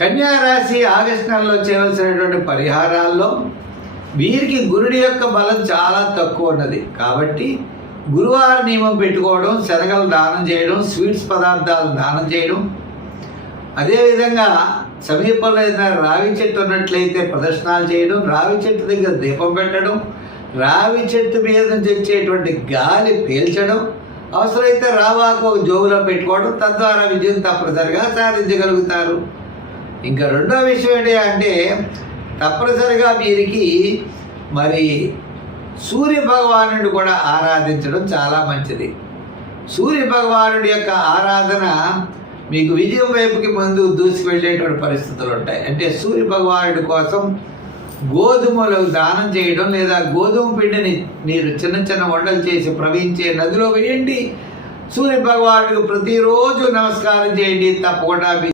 కన్యా రాశి ఆగస్టు నెలలో చేయవలసినటువంటి పరిహారాల్లో వీరికి గురుడి యొక్క బలం చాలా తక్కువ ఉన్నది. కాబట్టి గురువారం నియమం పెట్టుకోవడం శనగలు దానం చేయడం స్వీట్స్ పదార్థాలు దానం చేయడం. అదేవిధంగా సమీపంలో ఏదైనా రావి చెట్టు ఉన్నట్లయితే ప్రదర్శనలు చేయడం రావి చెట్టు దగ్గర దీపం పెట్టడం రావి చెట్టు మీద నుంచి వచ్చేటువంటి గాలి పీల్చడం అవసరమైతే రావాకు ఒక జోబులో పెట్టుకోవడం తద్వారా విజయం తప్పనిసరిగా సాధించగలుగుతారు. ఇంకా రెండో విషయం ఏంటి అంటే తప్పనిసరిగా వీరికి మరి సూర్య భగవానుడు కూడా ఆరాధించడం చాలా మంచిది. సూర్య భగవానుడి యొక్క ఆరాధన మీకు విజయం వైపుకి ముందు దూసుకువెళ్ళేటువంటి పరిస్థితులు ఉంటాయి. అంటే సూర్య భగవానుడి కోసం గోధుమలు దానం చేయడం లేదా గోధుమ పిండిని మీరు చిన్న చిన్న వంటలు చేసి ప్రవహించే నదిలో వేయండి. సూర్య భగవానుడికి ప్రతిరోజు నమస్కారం చేయండి. తప్పకుండా